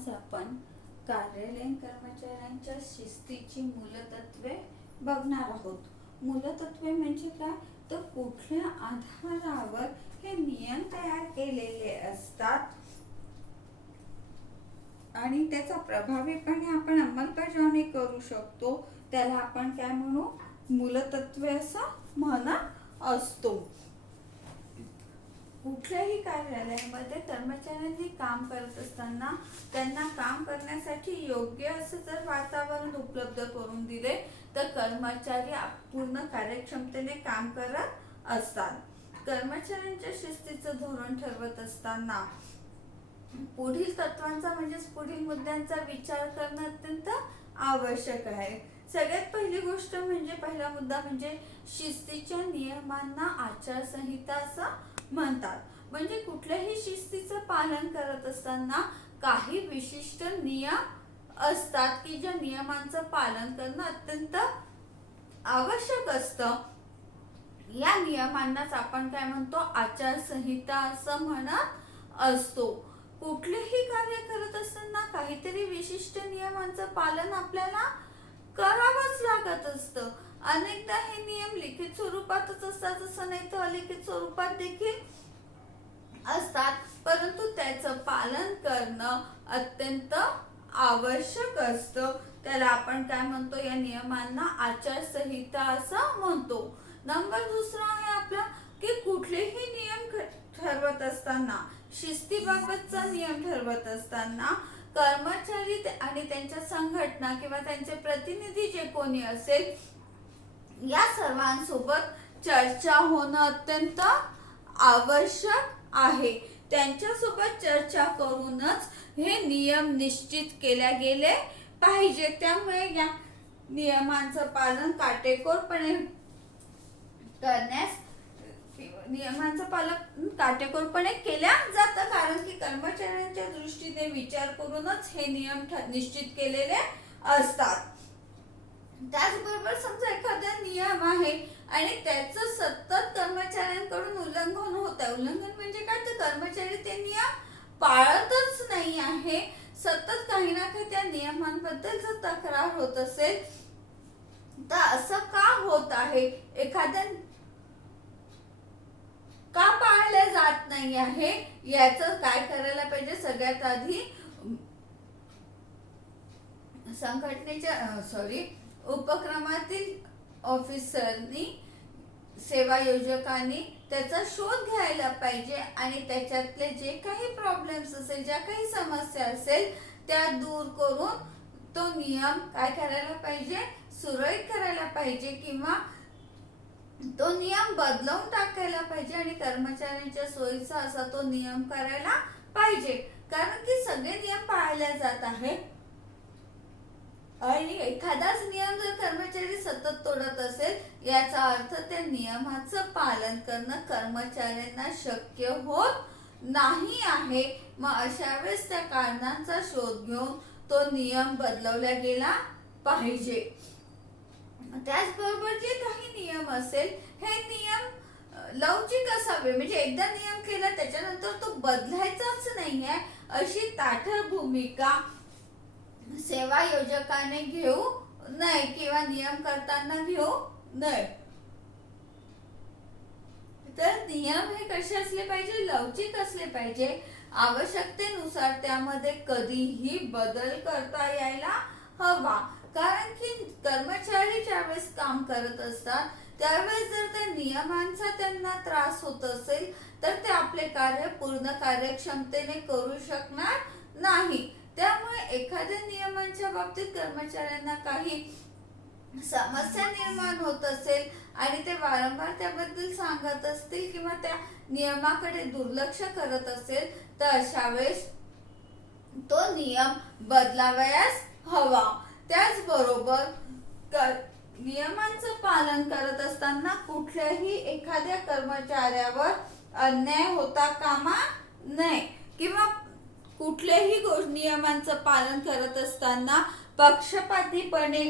आज आपण कार्यालयीन कर्मचाऱ्यांच्या शिस्तीची मूलतत्वे बघणार आहोत. मूलतत्वे म्हणजे काय, तर कुठल्या आधारावर हे नियम तयार केलेले असतात आणि त्याचा प्रभावीपणे आपण अंमलबजावणी करू शकतो, त्याला आपण काय म्हणू, मूलतत्वे असं म्हणत असतो. कुठल्याही कार्यालयामध्ये कर्मचाऱ्यांनी काम करत असताना त्यांना काम करण्यासाठी योग्य असं जर वातावरण उपलब्ध करून दिले तर कर्मचारी पूर्ण कार्यक्षमतेने काम करत असतात. कर्मचाऱ्यांच्या शिस्तीचं धोरण ठरवत असताना पुढील तत्वांचा म्हणजेच पुढील मुद्द्यांचा विचार करणं अत्यंत आवश्यक आहे. सगळ्यात पहिली गोष्ट म्हणजे पहिला मुद्दा म्हणजे शिस्तीच्या नियमांना आचारसंहिता असं म्हणतात. म्हणजे कुठल्याही शिस्तीचं पालन करत असताना काही विशिष्ट नियम असतात की ज्या नियमांचं पालन करणं अत्यंत आवश्यक असतं. या नियमांनाच आपण काय म्हणतो, आचारसंहिता असं म्हणत असतो. कुठलेही कार्य करत असताना काहीतरी विशिष्ट नियमांचं पालन आपल्याला करावंच लागत असतं. अनेकदा हे नियम लिखित स्वरूपातच असतात असं नाही, तर अलिखित स्वरूपात देखील असतात, परंतु त्याचं पालन करणं अत्यंत आवश्यक असतं. त्याला आपण काय म्हणतो, या नियमांना आचारसंहिता असं म्हणतो. नंबर दुसरा आहे आपला की कुठलेही नियम ठरवत असताना, शिस्तीबाबतचा नियम ठरवत असताना कर्मचारी आणि त्यांच्या संघटना किंवा त्यांचे प्रतिनिधी जे कोणी असेल या सर्वांसोबत चर्चा होणं अत्यंत आवश्यक आहे. त्यांच्यासोबत चर्चा करूनच हे नियम निश्चित केले गेले पाहिजे. त्यामुळे या नियमांचं पालन काटेकोरपणे करण्यास नियमांचं पालन काटेकोरपणे केल्या जातं, कारण की कर्मचाऱ्यांच्या दृष्टीने विचार करूनच हे नियम निश्चित केलेले असतात. त्याचबरोबर समजा एखादा नियम आहे आणि त्याचं सतत कर्मचाऱ्यांकडून उल्लंघन होत आहे. उल्लंघन म्हणजे काय, तर कर्मचारी ते नियम पाळतच नाही आहे. सतत काही ना काही त्या नियमांबद्दल जर तक्रार होत असेल तर असं का होत आहे, एखाद्या का पाळले जात नाही आहे, याचं काय करायला पाहिजे, सगळ्यात आधी संघटनेच्या उपक्रमातील ऑफिसरनी, सेवा योजकांनी त्याचा शोध घ्यायला पाहिजे आणि त्याच्यातले जे काही प्रॉब्लेम्स असेल, ज्या काही समस्या असेल त्या दूर करून तो नियम काय करायला पाहिजे, सुरळीत करायला पाहिजे किंवा तो नियम बदलवून टाकायला पाहिजे आणि कर्मचाऱ्यांच्या सोयीचा असा तो नियम करायला पाहिजे. कारण की सगळे नियम पाळले जात आहेत आणि एखादाच नियम जर कर्मचारी सतत तोडत असेल याचा अर्थ त्या नियमाचं पालन करणं कर्मचाऱ्यांना शक्य होत नाही आहे. मग अशा वेळेस त्या कारणांचा शोध घेऊन तो नियम बदलवला गेला पाहिजे. त्याचबरोबर जे काही नियम असेल हे नियम लवचिक असावे, म्हणजे एकदा नियम केला त्याच्यानंतर तो बदलायचाच नाहीये अशी ताठर भूमिका सेवा योजकाने घेऊ नये किंवा नियम करताना घेऊ नये. तर नियम हे कसे असले पाहिजे, लवचिक असले पाहिजे. आवश्यकतेनुसार त्यामध्ये कधीही बदल करता यायला हवा, कारण की कर्मचारी ज्यावेळेस काम करत असतात त्यावेळेस जर त्या नियमांचा त्यांना त्रास होत असेल तर ते आपले कार्य पूर्ण कार्यक्षमतेने करू शकणार नाही. त्यामुळे एखाद्या नियमांच्या बाबतीत कर्मचाऱ्यांना काही समस्या निर्माण होत असेल आणि ते वारंवार त्याबद्दल सांगत असतील किंवा त्या नियमाकडे दुर्लक्ष करत असेल तर अशा वेळेस तो नियम बदलावयास हवा. त्याचबरोबर नियमांचं पालन करत असताना कुठल्याही एखाद्या कर्मचाऱ्यावर अन्याय होता कामा नये किंवा कुठल्याही नियमांचं पालन करत असताना पक्षपातीपणे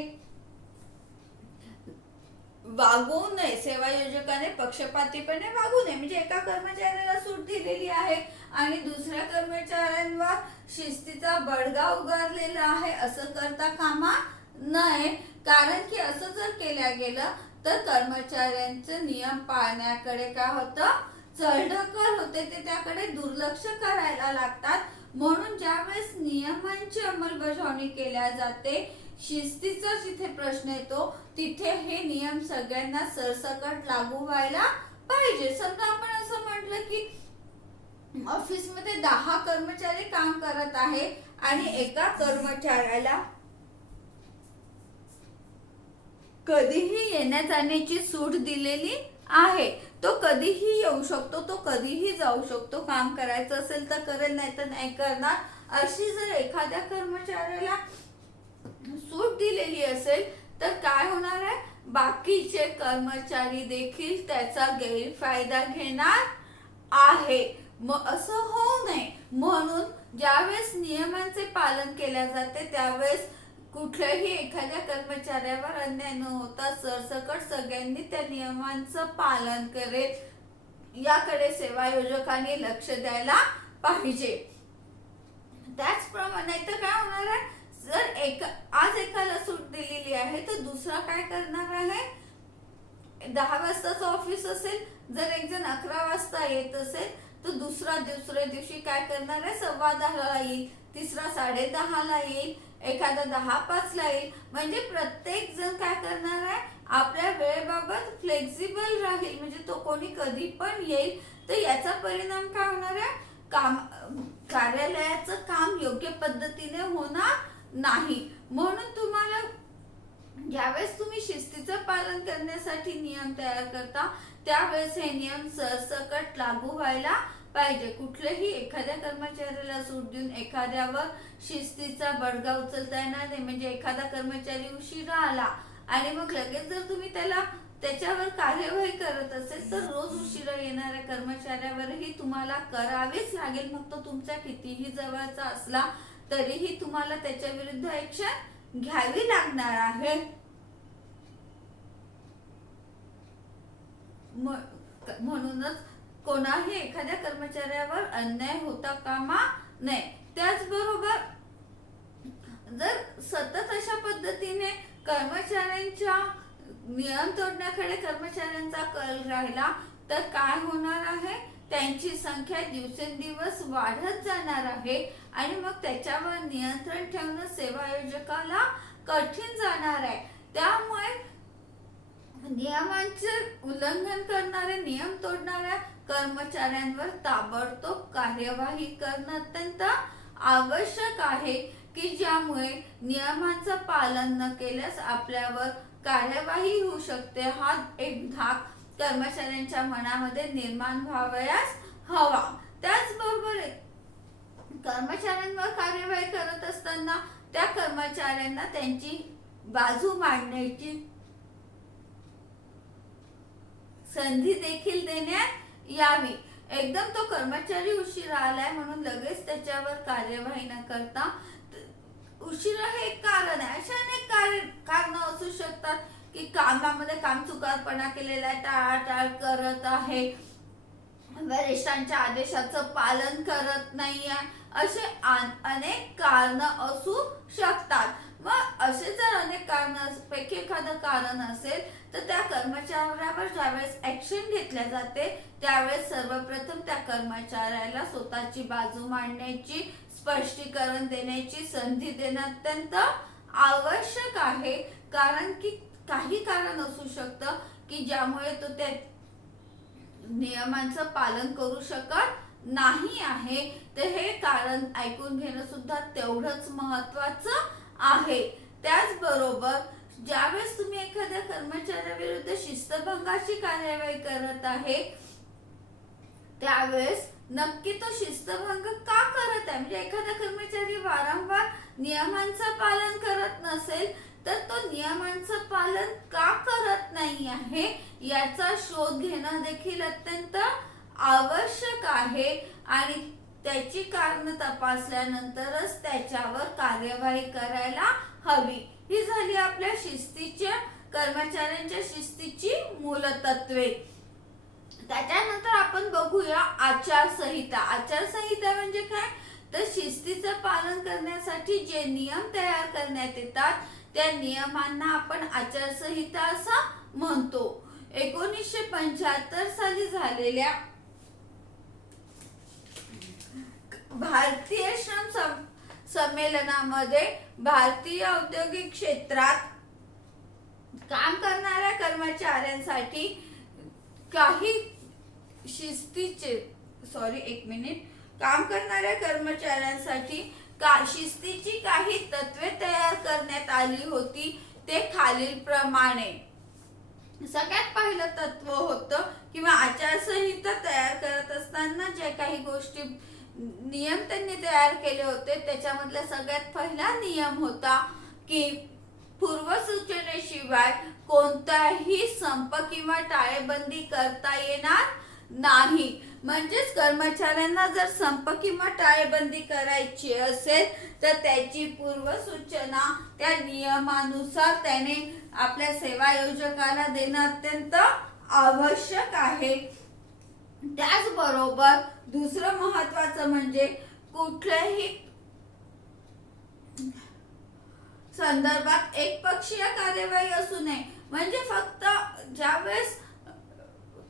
वागवू नये, सेवा योजकाने पक्षपातीपणे वागू नये. म्हणजे एका कर्मचाऱ्याला सूट दिलेली आहे आणि दुसऱ्या कर्मचाऱ्यांवर शिस्तीचा बडगा उगारलेला आहे असं करता कामा नये. कारण की असं जर केल्या गेलं तर कर्मचाऱ्यांचं नियम पाळण्याकडे काय होतं, चढढकल होते, ते त्याकडे दुर्लक्ष करायला लागतात. म्हणून ज्यावेळेस नियमांची अंमलबजावणी केल्या जाते, शिस्तीचा जिथे प्रश्न येतो तिथे हे नियम सगळ्यांना सरसकट लागू व्हायला पाहिजे. समजा आपण असं म्हटलं की ऑफिसमध्ये 10 कर्मचारी काम करत आहे आणि एका कर्मचाऱ्याला कधीही येण्या जाण्याची सूट दिलेली आहे. तो कधीही येऊ शकतो, तो कधीही जाऊ शकतो. काम करायचं असेल तर करेल, नाही तर नाही करणार. अशी जर एखाद्या कर्मचाऱ्याला सूट दिलेली असेल तर काय होणार आहे, बाकीचे कर्मचारी देखील त्याचा गैरफायदा घेणार आहे. मग असं होऊ नये म्हणून ज्यावेळेस नियमांचे पालन केले जाते त्यावेळेस कुठल्याही एखाद्या कर्मचाऱ्यावर अन्याय न होता सरसकट सगळ्यांनी त्या नियमांचं पालन करेल याकडे सेवा योजकांनी लक्ष द्यायला पाहिजे. त्याचप्रमाणे तर काय होणार आहे, जर आज एकाला सूट दिलेली आहे तर दुसरा काय करणार आहे, 10 वाजताचं ऑफिस असेल, जर एक जण 11 वाजता येत असेल तर दुसऱ्या दिवशी काय करणार आहे, 10:15 येईल, तिसरा 10:30 येईल, एखादा 10:05 येईल. म्हणजे प्रत्येक जण काय करणार आहे, आपल्या वेळेबाबत फ्लेक्झिबल राहील. म्हणजे तो कोणी कधी पण येईल. तर याचा परिणाम काय होणार आहे, कार्यालयाचं काम योग्य पद्धतीने होणार नाही. म्हणून तुम्हाला ज्यावेळेस तुम्ही शिस्तीचं पालन करण्यासाठी नियम तयार करता त्यावेळेस हे नियम सरसकट लागू व्हायला पाहिजे. कुठल्याही एखाद्या कर्मचाऱ्याला सूट देऊन एखाद्यावर शिस्तीचा बडगा उचलता येणार नाही. म्हणजे एखादा कर्मचारी उशिरा आला आणि मग लगेच जर तुम्ही त्याच्यावर कार्यवाही करत असेल तर रोज उशिरा येणाऱ्या कर्मचाऱ्यावरही तुम्हाला करावीच लागेल. मग तो तुमच्या कितीही जवळचा असला तरीही तुम्हाला त्याच्या विरुद्ध ऍक्शन घ्यावी लागणार आहे. म्हणूनच कोणाही एखाद्या कर्मचाऱ्यावर अन्याय होता कामा नये. त्याचबरोबर जर सतत अशा पद्धतीने कर्मचाऱ्यांच्या नियम तोडण्याकडे कर्मचाऱ्यांचा कल राहिला तर काय होणार आहे, त्यांची संख्या दिवसेंदिवस वाढत जाणार आहे आणि मग त्याच्यावर नियंत्रण ठेवणं सेवा योजकाला कठीण जाणार आहे. त्यामुळे नियमांचे उल्लंघन करणारे, नियम तोडणाऱ्या कर्मचाऱ्यांवर ताबडतोब कार्यवाही करणं अत्यंत आवश्यक आहे की ज्यामुळे नियमांचं पालन न केल्यास आपल्यावर कार्यवाही होऊ शकते. हा एक धाक कर्मचाऱ्यांच्या मनामध्ये निर्माण व्हावयास हवा. त्याचबरोबर कर्मचाऱ्यांवर कार्यवाही करत असताना त्या कर्मचाऱ्यांना त्यांची बाजू मांडण्याची संधी देखील देण्यात यावी. एकदम तो कर्मचारी उशिरा आलाय म्हणून लगेच त्याच्यावर कार्यवाही न करता, उशिरा हे एक कारण आहे, अशा अनेक कारण असू शकतात की कामामध्ये चुकारपणा केलेला आहे, टाळाटाळ करत आहे, वरिष्ठांच्या आदेशाचं पालन करत नाहीये, असे अनेक कारण असू शकतात. मग असे जर अनेक कारणांपैकी एखादं कारण असेल तर त्या कर्मचाऱ्यावर ज्यावेळेस ऍक्शन घेतल्या जाते त्यावेळेस सर्वप्रथम त्या कर्मचाऱ्याला स्वतःची बाजू मांडण्याची, स्पष्टीकरण देण्याची संधी देणं अत्यंत आवश्यक आहे. कारण की काही कारण असू शकतं की ज्यामुळे तो त्या नियमांचं पालन करू शकत नाही आहे. तर हे कारण ऐकून घेणं सुद्धा तेवढंच महत्वाचं आहे. त्याचबरोबर ज्यावेळेस तुम्ही एखाद्या कर्मचाऱ्याविरुद्ध शिस्तभंगाची कार्यवाही करत आहे त्यावेळेस नक्की तो शिस्तभंग का करत आहे, म्हणजे एखादा कर्मचारी वारंवार नियमांचं पालन करत नसेल तर तो नियमांचं पालन का करत नाही आहे याचा शोध घेणं देखील अत्यंत आवश्यक आहे आणि त्याची कारण तपासल्यानंतरच त्याच्यावर कार्यवाही करायला हवी. ही झाली आपल्या शिस्तीच्या कर्मचाऱ्यांच्या शिस्तीची मूलतत्वे. त्याच्यानंतर आपण बघूया आचारसंहिता. आचारसंहिता म्हणजे काय, तर शिस्तीचं पालन करण्यासाठी जे नियम तयार करण्यात येतात त्या नियमांना आपण आचारसंहिता असं म्हणतो. 1975 साली झालेल्या भारतीय श्रम संमेलनामध्ये भारतीय औद्योगिक क्षेत्रात काम करणाऱ्या कर्मचाऱ्यांसाठी काही काम करणाऱ्या कर्मचाऱ्यांसाठी शिस्तीची काही तत्वे तयार करण्यात आली होती. ते खालील प्रमाणे. सगळ्यात पहिलं तत्व होतं किंवा आचारसंहिता तयार करत असताना जे काही गोष्टी नियम त्यांनी तयार केले होते त्याच्यामधला सगळ्यात पहिला नियम होता की पूर्वसूचनेशिवाय कोणताही संप किंवा टाळेबंदी करता येणार नाही. म्हणजेच कर्मचाऱ्यांना जर संप किंवा टाळेबंदी करायची असेल तर त्याची पूर्वसूचना त्या नियमानुसार त्याने आपल्या सेवा आयोजकाला देणं अत्यंत आवश्यक आहे. त्याचबरोबर दुसरं महत्वाचं म्हणजे कुठल्याही संदर्भात एकपक्षीय कार्यवाही असू नये. म्हणजे फक्त ज्यावेळेस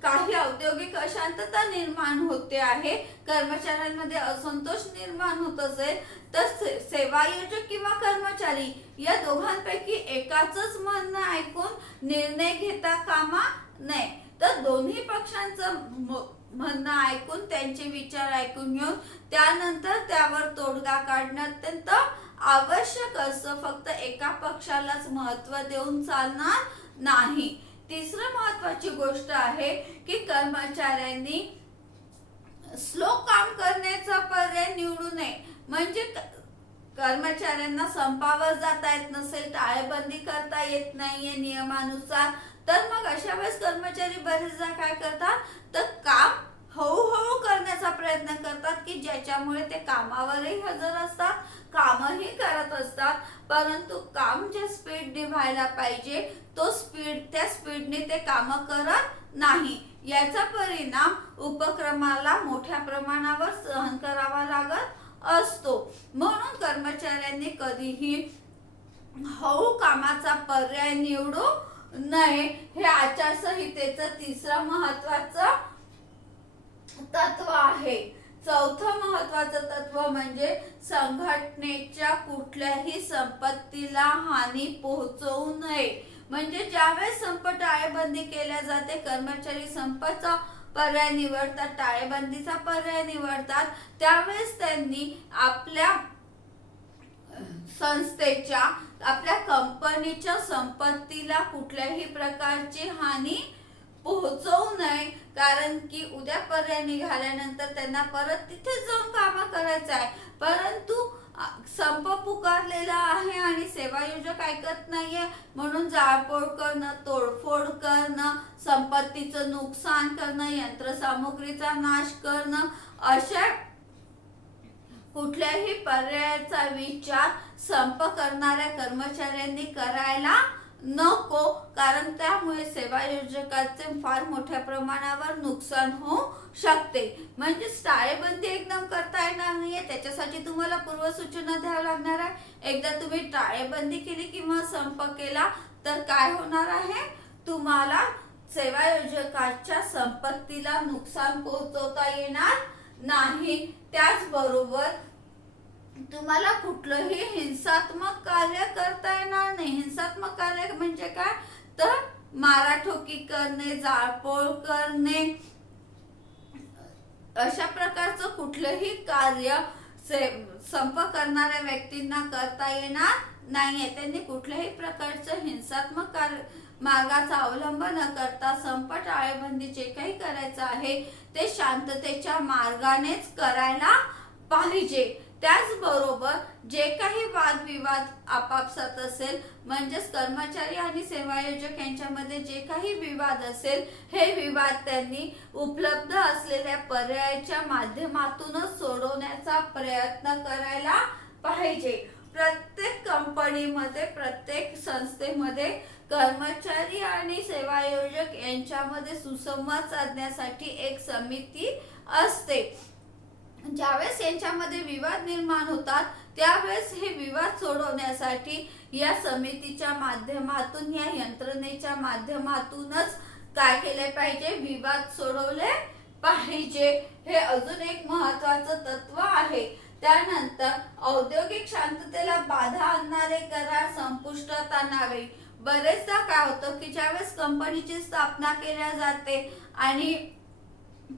काही औद्योगिक अशांतता निर्माण होते आहे, कर्मचाऱ्यांमध्ये असंतोष निर्माण होत असेल तर सेवा आयोजक किंवा कर्मचारी या दोघांपैकी एकाचंच म्हणणं ऐकून निर्णय घेता कामा नये. तर दोन्ही पक्षांचं म्हणणं ऐकून त्यांचे विचार ऐकून घेऊन त्यानंतर त्यावर तोडगा काढणं अत्यंत आवश्यक असतं. फक्त एका पक्षालाच महत्त्व देऊन चालणार नाही. तिसरं महत्वाची गोष्ट आहे की कर्मचाऱ्यांनी स्लो काम करण्याचा पर्याय निवडू नये. म्हणजे कर्मचाऱ्यांना संपावर जाता येत नसेल, टाळेबंदी करता येत नाहीये नियमानुसार, तर मग अशा वेळेस कर्मचारी बरेचदा काय करतात तर काम हळूहळू करण्याचा प्रयत्न करतात की ज्याच्यामुळे ते कामावरही हजर असतात, कामही करत असतात, परंतु काम ज्या स्पीडने व्हायला पाहिजे त्या स्पीडने ते काम करत नाही. याचा परिणाम उपक्रमाला मोठ्या प्रमाणावर सहन करावा लागत असतो. म्हणून कर्मचाऱ्यांनी कधीही हळू कामाचा पर्याय निवडू नये. हे आचारसंहितेचं तिसरं महत्वाचं तत्व आहे. चौथं महत्वाचं तत्व म्हणजे संघटनेच्या कुठल्याही संपत्तीला हानी पोहोचवू नये. म्हणजे ज्यावेळेस संप टाळेबंदी केल्या जाते, कर्मचारी संपाचा पर्याय निवडतात, टाळेबंदीचा पर्याय निवडतात, त्यावेळेस त्यांनी आपल्या संस्थेच्या आपल्या कंपनीच्या संपत्तीला कुठल्याही प्रकारची हानी पोहोचवू नये. कारण की उद्या पर्याय निघाल्यानंतर त्यांना परत तिथे जाऊन काम करायचं आहे, परंतु संप पुकारलेला आहे आणि सेवायोजक ऐकत नाहीये म्हणून जाळपोळ करणं, तोडफोड करणं, संपत्तीचं नुकसान करणं, यंत्रसामुग्रीचा नाश करणं, अशा कुठल्याही पर्यायाचा विचार संप करणाऱ्या कर्मचाऱ्यांनी करायला नको. कारण त्यामुळे सेवा आयोजकाचे फार मोठ्या प्रमाणावर नुकसान होऊ शकते. म्हणजे टाळेबंदी एकदम करता येणार नाहीये, त्याच्यासाठी तुम्हाला पूर्वसूचना द्यावी लागणार आहे. एकदा तुम्ही टाळेबंदी केली किंवा संप केला तर काय होणार आहे, तुम्हाला सेवा आयोजकाच्या संपत्तीला नुकसान पोहोचवता येणार नाही. त्याचबरोबर तुम्हाला कुठलंही हिंसात्मक कार्य करता येणार नाही. हिंसात्मक कार्य म्हणजे काय तर माराठोकी करणे, जाळपोळ करणे, अशा प्रकारचं कुठलंही कार्य संप करणाऱ्या व्यक्तींना करता येणार नाहीये. त्यांनी कुठल्याही प्रकारचं हिंसात्मक मार्गाचा अवलंब न करता संप टाळेबंदी जे काही करायचं आहे ते शांततेच्या मार्गानेच करायला पाहिजे. त्याचबरोबर जे काही वादविवाद आपापसात असेल, म्हणजेच कर्मचारी आणि सेवा आयोजक यांच्यामध्ये जे काही विवाद असेल, हे विवाद त्यांनी उपलब्ध असलेल्या पर्यायाच्या माध्यमातूनच सोडवण्याचा प्रयत्न करायला पाहिजे. प्रत्येक कंपनीमध्ये, प्रत्येक संस्थेमध्ये कर्मचारी आणि सेवायोजक यांच्यामध्ये सुसंवाद साधण्यासाठी एक समिती असते. ज्यावेळेस यांच्यामध्ये विवाद निर्माण होतात त्यावेळेस हे विवाद सोडवण्यासाठी या समितीच्या माध्यमातून, या यंत्रणेच्या माध्यमातूनच काय केले पाहिजे, विवाद सोडवले पाहिजे. हे अजून एक महत्वाचं तत्व आहे. त्यानंतर औद्योगिक शांततेला बाधा आणणारे करार संपुष्टात आणावे. बरेचदा काय होतं की ज्यावेळेस कंपनीची स्थापना केल्या जाते आणि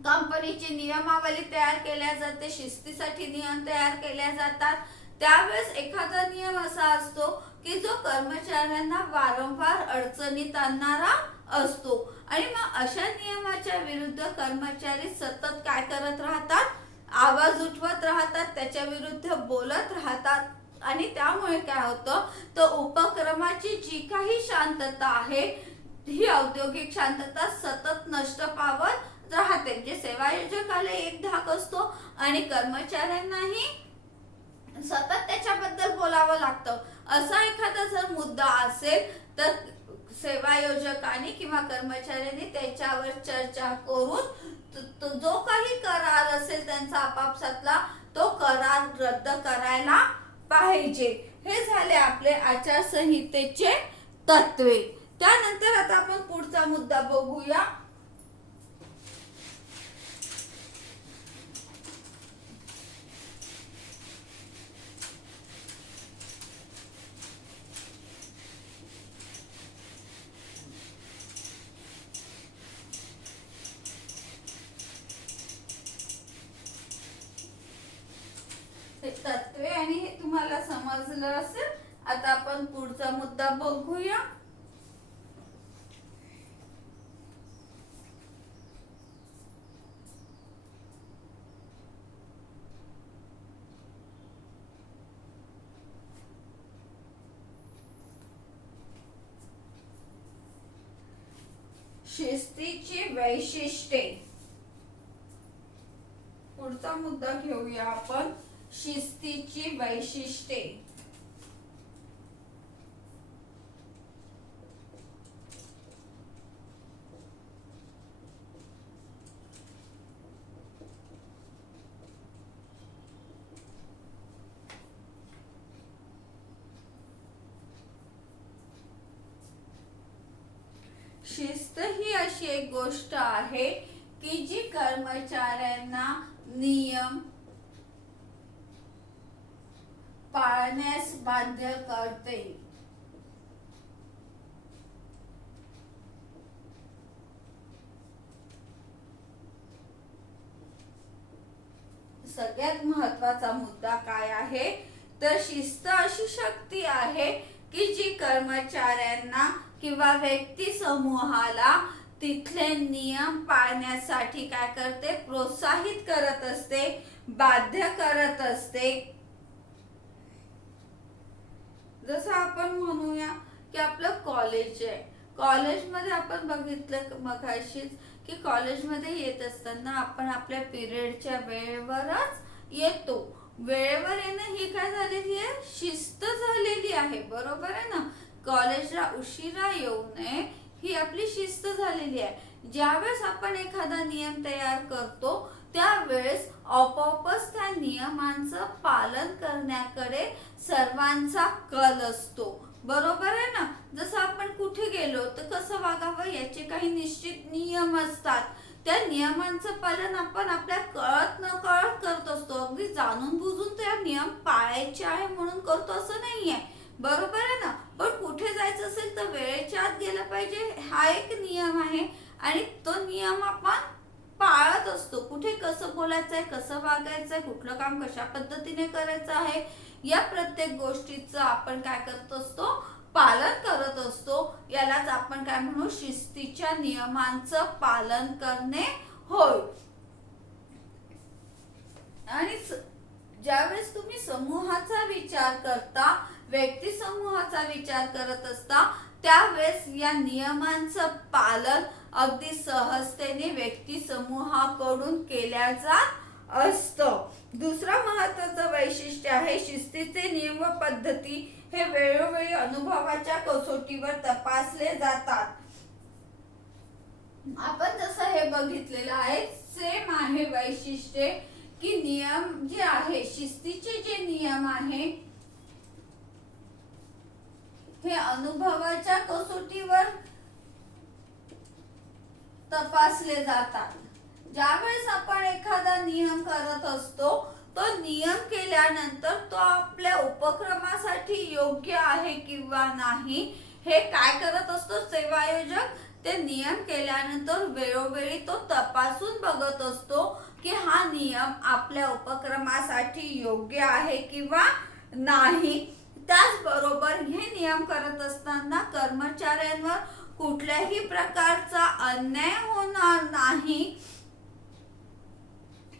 कंपनीची नियमावली तयार केल्या जाते, शिस्तीसाठी नियम तयार केल्या जातात, त्यावेळेस एखादा नियम असा असतो की जो कर्मचाऱ्यांना वारंवार अडचणीत आणणारा असतो आणि मग अशा नियमाच्या विरुद्ध कर्मचारी सतत काय करत राहतात, आवाज उठवत राहतात, त्याच्या विरुद्ध बोलत राहतात आणि त्यामुळे काय होतं, तर उपक्रमाची जी काही शांतता आहे ही औद्योगिक शांतता सतत नष्ट पावत राहते. म्हणजे सेवायोजकाला एक धाक असतो आणि कर्मचाऱ्यांनाही सतत त्याच्याबद्दल बोलावं लागतं. असा एखादा जर मुद्दा असेल तर सेवायोजकांनी किंवा कर्मचाऱ्यांनी त्याच्यावर चर्चा करून जो काही करार असेल त्यांचा आपापसातला तो करार रद्द करायला पाहिजे. हे झाले आपले आचारसंहितेचे तत्वे. त्यानंतर आता आपण पुढचा मुद्दा बघूया. तत्वे आणि हे तुम्हाला समजलं असेल. आता आपण पुढचा मुद्दा बघूया. शिस्तीची वैशिष्ट्ये. पुढचा मुद्दा घेऊया आपण, शिस्तीची वैशिष्ट्ये. शिस्त ही अशी एक गोष्ट आहे की जी कर्मचाऱ्यांना नियम पाळण्यास बाध्य करते. सगळ्यात महत्वाचा मुद्दा काय आहे, तर शिस्त अशी शक्ती आहे की जी कर्मचाऱ्यांना किंवा व्यक्ती समूहाला तिथले नियम पाळण्यासाठी काय करते, प्रोत्साहित करत असते, बाध्य करत असते. जसं आपण म्हणूया की आपलं कॉलेज आहे, कॉलेजमध्ये आपण बघितलं मगाशीच की कॉलेजमध्ये येत असताना आपण आपल्या पिरियडच्या वेळेवरच येतो. वेळेवर येणं ही काय झालेली आहे, शिस्त झालेली आहे. बरोबर आहे ना. कॉलेजला उशिरा येऊ नये ही आपली शिस्त झालेली आहे. ज्यावेळेस आपण एखादा नियम तयार करतो त्यावेळेस आपोआपच त्या नियमांचं पालन करण्याकडे सर्वांचा कल असतो. बरोबर आहे ना. जसं आपण कुठे गेलो तर कसं वागावं याचे काही निश्चित नियम असतात. त्या नियमांचं पालन आपण आपल्या कळत न कळत करत असतो. अगदी जाणून बुजून त्या नियम पाळायचे आहे म्हणून करतो असं नाहीये. बरोबर आहे ना. पण कुठे जायचं असेल तर वेळेच्या आत गेलं पाहिजे हा एक नियम आहे आणि तो नियम आपण पाळत असतो. कुठे कसं बोलायचंय, कसं वागायचंय, कुठलं काम कशा पद्धतीने करायचं आहे, या प्रत्येक गोष्टीचं आपण काय करत असतो, पालन करत असतो. यालाच आपण काय म्हणू, शिस्तीच्या नियमांचं पालन करणे होय. आणि ज्यावेळेस तुम्ही समूहाचा विचार करता, व्यक्ती समूहाचा विचार करत असता, त्यावेळेस या नियमांचं पालन अगदी सहजतेने व्यक्ती समूहाकडून केल्या जात असतं. दुसरं महत्त्वाचं वैशिष्ट्य आहे शिस्तीचे नियम व पद्धती हे वेळोवेळी अनुभवाच्या कसोटीवर तपासले जातात. आपण जसं हे बघितलेलं आहे सेम आहे वैशिष्ट्य की नियम जे आहे शिस्तीचे जे नियम आहे हे अनुभवाच्या कसोटीवर तपासले जातात. ज्यावेळेस आपण एखादा नियम करत असतो तो नियम केल्यानंतर तो आपल्या उपक्रमासाठी योग्य आहे किंवा नाही हे काय करत असतो सेवा आयोजक ते नियम केल्यानंतर वेळोवेळी तो तपासून बघत असतो की हा नियम आपल्या उपक्रमासाठी योग्य आहे किंवा नाही. त्याचबरोबर हे नियम करत असताना कर्मचाऱ्यांवर कुठल्याही प्रकारचा अन्याय होणार नाही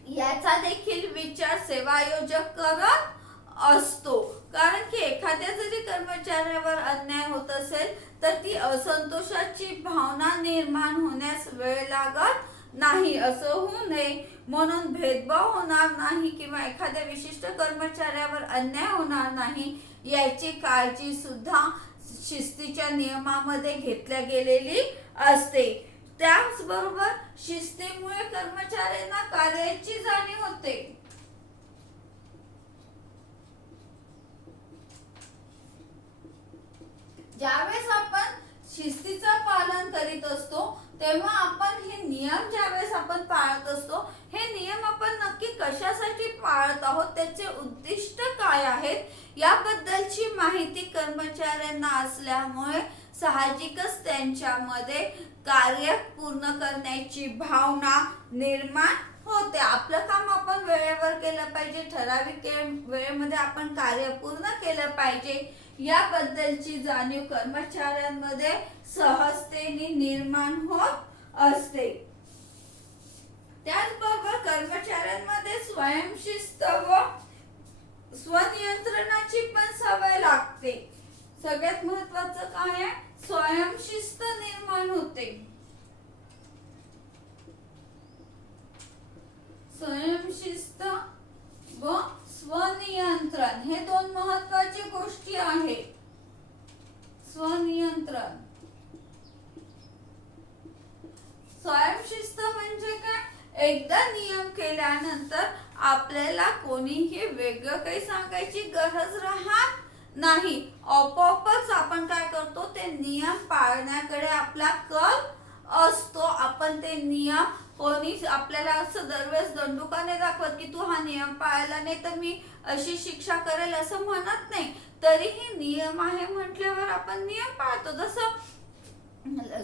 याचा देखील विचार सेवा आयोजक करत असतो. कारण की एखाद्या जरी कर्मचाऱ्यावर अन्याय होत असेल तर ती असंतोषाची भावना निर्माण होण्यास वेळ लागत नाही. असं होऊ नये म्हणून भेदभाव होणार नाही किंवा एखाद्या विशिष्ट कर्मचाऱ्यावर अन्याय होणार नाही याची काळजी सुद्धा शिस्तीच्या नियमामध्ये घेतल्या गेलेली असते. त्याचबरोबर शिस्तीमुळे कर्मचाऱ्यांना कार्याची जाणीव होते. ज्यावेळेस आपण शिस्तीचं पालन करीत असतो तेव्हा आपण हे नियम ज्यावेळेस आपण पाळत असतो हे नियम आपण नक्की कशासाठी पाळत आहोत त्याचे उद्दिष्ट काय आहेत याबद्दलची माहिती कर्मचाऱ्यांना असल्यामुळे साहजिकच त्यांच्यामध्ये कार्य पूर्ण करण्याची भावना निर्माण होते. आपलं काम आपण वेळेवर केलं पाहिजे, ठराविक वेळेमध्ये आपण कार्य पूर्ण केलं पाहिजे याबद्दलची जाणीव कर्मचाऱ्यांमध्ये सहजतेने निर्माण होत असते. त्याचबरोबर कर्मचाऱ्यांमध्ये स्वयंशिस्त व स्वनियंत्रणाची पण सवय लागते. सगळ्यात महत्त्वाचं काय आहे स्वयंशिस्त निर्माण होते. स्वयंशिस्त व स्वनियंत्रण हे दोन महत्त्वाची गोष्टी आहेत. स्वनियंत्रण स्वयंशिस्त म्हणजे काय एकदा नियम केल्यानंतर आपल्याला कोणीही वेगळं काही सांगायची गरज राहत नाही. आपोआपच आपण काय करतो ते नियम पाळण्याकडे आपला कल असतो. आपण ते नियम कोणी आपल्याला असं दरवेळेस दंडुकाने दाखवत की तू हा नियम पाळला नाही तर मी अशी शिक्षा करेल असं म्हणत नाही. तरीही नियम आहे म्हटल्यावर आपण नियम पाळतो. जसं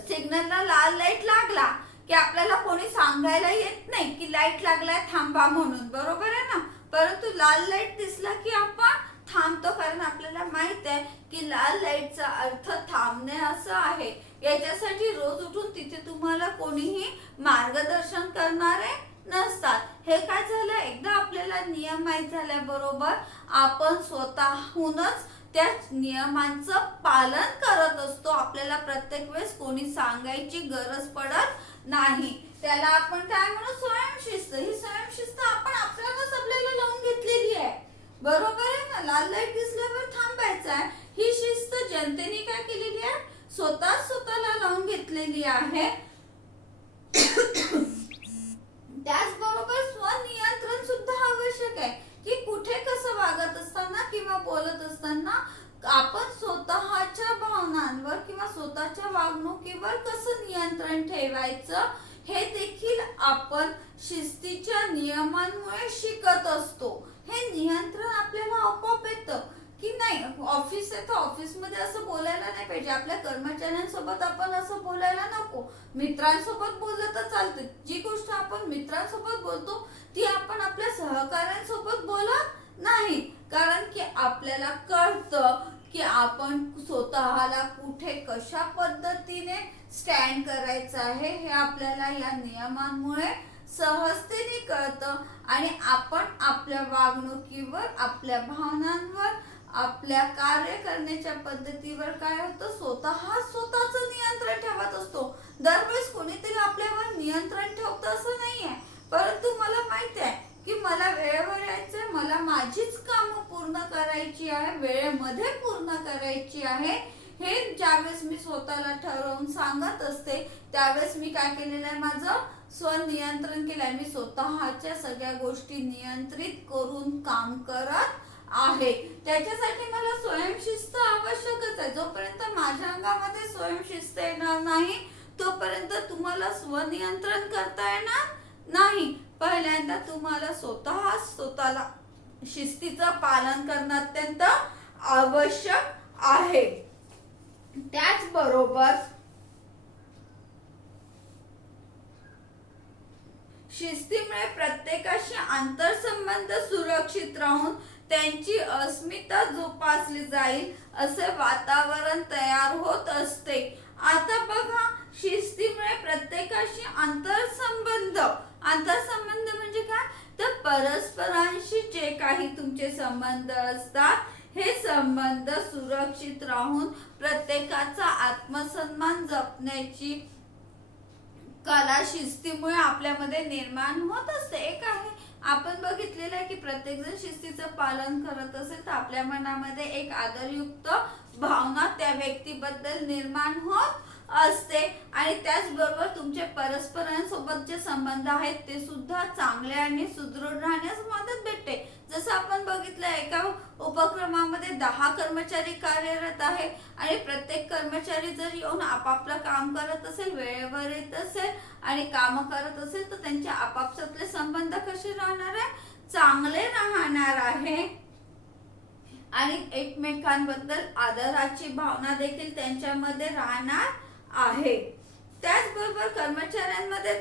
सिग्नलला लाल लाईट लागला की आपल्याला कोणी सांगायला येत नाही की लाईट लागलाय थांबा म्हणून, बरोबर आहे ना. परंतु लाल लाईट दिसला की आपण थांबतो कारण आपल्याला माहित आहे की लाल लाईटचा अर्थ थांबणे असं आहे. याच्यासाठी रोज उठून तिथे तुम्हाला कोणीही मार्गदर्शन करणारे नसतात. हे काय झालं एकदा आपल्याला नियम माहित झाल्याबरोबर आपण स्वतःहूनच त्या नियमांचं पालन करत असतो. आपल्याला प्रत्येक वेळेस कोणी सांगायची गरज पडत नाही. त्याला आपण काय म्हणू स्वयंशिस्त. ही स्वयंशिस्त आपण आपल्याला लावून घेतलेली आहे, बरोबर आहे ना. लाल लाईट दिसल्यावर थांबायचं आहे ही शिस्त जनतेने काय केलेली आहे स्वतःला लावून घेतलेली आहे. त्याचबरोबर स्वनियंत्रण सुद्धा आवश्यक आहे की कुठे कसं वागत असताना किंवा बोलत असताना आपण स्वतःच्या भावनांवर किंवा स्वतःच्या वागणुकीवर कसं नियंत्रण ठेवायचं हे देखील आपण शिस्तीच्या नियमांमुळे शिकत असतो. हे नियंत्रण आपल्याला आपोआप येतं की नाही. ऑफिस आहे तर ऑफिसमध्ये असं बोलायला नाही पाहिजे. आपल्या कर्मचाऱ्यांसोबत आपण असं बोलायला नको. मित्रांसोबत बोललं तर चालतं. जी गोष्ट आपण मित्रांसोबत बोलतो ती आपण आपल्या सहकाऱ्यांसोबत बोलत नाही. कारण की आपल्याला कळतं की आपण स्वतःला कुठे कशा पद्धतीने स्टँड करायचं आहे हे आपल्याला या नियमांमुळे सहजतेने कळतं आणि आपण आपल्या वागणुकीवर आपल्या भावनांवर आपल्या कार्य करण्याच्या पद्धतीवर काय होतं स्वतःचं नियंत्रण ठेवत असतो. दरवेळेस कोणीतरी आपल्यावर नियंत्रण ठेवतं असं नाहीये. परंतु मला माहिती आहे की मला वेळेवर यायचंय, मला माझीच कामं पूर्ण करायची आहे, वेळेमध्ये पूर्ण करायची आहे, हे ज्यावेळेस मी स्वतःला ठरवून सांगत असते त्यावेळेस मी काय केलेलं आहे, माझं स्वनियंत्रण केलंय. मी स्वतःच्या सगळ्या गोष्टी नियंत्रित करून काम करत आहे. त्याच्यासाठी मला स्वयंशिस्त आवश्यकच आहे. जोपर्यंत माझ्या अंगामध्ये स्वयंशिस्त येणार नाही तोपर्यंत तुम्हाला स्वनियंत्रण करता येणार नाही. पहिल्यांदा तुम्हाला स्वतःला शिस्तीचं पालन करणं अत्यंत आवश्यक आहे. त्याचबरोबर शिस्तीमुळे प्रत्येकाशी आंतरसंबंध सुरक्षित राहून त्यांची अस्मिता जोपासली जाईल असे वातावरण तयार होत असते. आता बघा, शिस्तीमुळे प्रत्येकाशी आंतरसंबंध म्हणजे काय, तर परस्परांशी जे काही तुमचे संबंध असतात हे संबंध सुरक्षित राहून प्रत्येकाचा आत्मसन्मान जपण्याची कला शिस्तीमुळे आपल्यामध्ये निर्माण होत असते. एक आहे, आपण बघितलेलं आहे की प्रत्येक जण शिस्तीचं पालन करत असेल तर आपल्या मनामध्ये एक आदरयुक्त भावना त्या व्यक्तीबद्दल निर्माण होत असते आणि त्याचबरोबर तुमचे परस्परांसोबत जे संबंध आहेत ते सुद्धा चांगले आणि सुदृढ राहण्यास मदत भेटते. जसं आपण बघितलं, एका उपक्रमामध्ये 10 कर्मचारी कार्यरत आहे आणि प्रत्येक कर्मचारी जर येऊन आपापलं काम करत असेल, वेळेवर येत असेल आणि काम करत असेल तर त्यांचे आपापसातले संबंध कसे राहणार आहे, चांगले राहणार आहे आणि एकमेकांबद्दल आदराची भावना देखील त्यांच्यामध्ये राहणार आहे. त्याचबरोबर कर्मचाऱ्यांमध्ये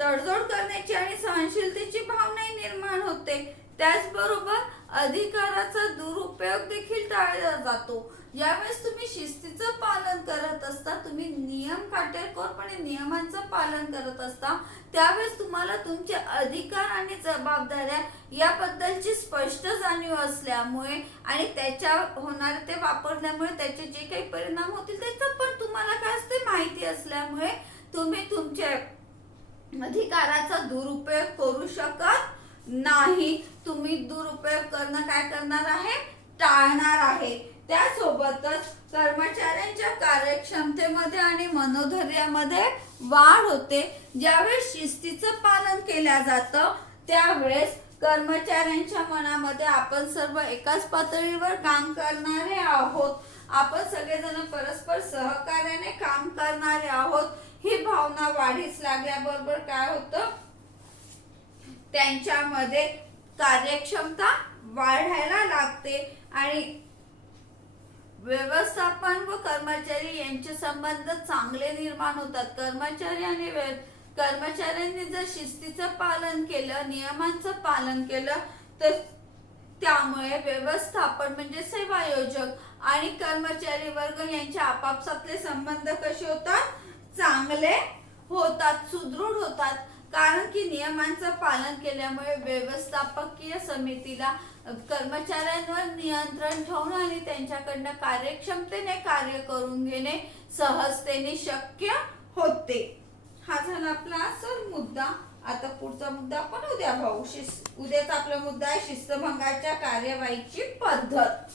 तडजोड करण्याची आणि सहनशीलतेची भावना निर्माण होते. त्याचबरोबर अधिकाराचा दुरुपयोग देखील टाळला जातो. ज्यावेळेस तुम्ही शिस्तीचं पालन करत असता, तुम्ही नियम काटेकोरपणे नियमांचं पालन करत असता, त्यावेळेस तुम्हाला तुमचे अधिकार आणि जबाबदाऱ्या याबद्दलची स्पष्ट जाणीव असल्यामुळे आणि त्याच्या होणारे ते वापरल्यामुळे त्याचे जे काही परिणाम होतील त्याचं पण तुम्हाला काय असते माहिती असल्यामुळे तुम्ही तुमच्या अधिकाराचा दुरुपयोग करू शकत नाही. तुम्ही दुरुपयोग करणं काय करणार आहे, टाळणार आहे. त्यासोबतच कर्मचाऱ्यांच्या कार्यक्षमतेमध्ये आणि मनोधैर्यामध्ये वाढ होते. ज्यावेळेस शिस्तीचं पालन केलं जातं त्यावेळेस कर्मचाऱ्यांच्या मनामध्ये आपण सर्व एकाच पातळीवर काम करणारे आहोत, आपण सगळेजण परस्पर सहकार्याने काम करणारे आहोत, ही भावना वाढीस लागल्याबरोबर काय होतं, त्यांच्यामध्ये कार्यक्षमता वाढायला लागते आणि व्यवस्थापन व कर्मचारी यांचे संबंध चांगले निर्माण होतात. कर्मचाऱ्यांनी जर शिस्तीचं पालन केलं, नियमांचं पालन केलं तर त्यामुळे व्यवस्थापन म्हणजे सेवायोजक आणि कर्मचारी वर्ग यांचे आपापसातले संबंध कसे होतात, चांगले होतात, सुदृढ होतात. कारण की नियमांचं पालन केल्यामुळे व्यवस्थापकीय समितीला कर्मचाऱ्यांवर नियंत्रण ठेवणं आणि त्यांच्याकडनं कार्यक्षमतेने कार्य करून घेणे सहजतेने शक्य होते. हा झाला आपला असा मुद्दा. आता पुढचा मुद्दा आपण उद्या पाहू. उद्याचा आपला मुद्दा आहे शिस्तभंगाच्या कार्यवाहीची पद्धत.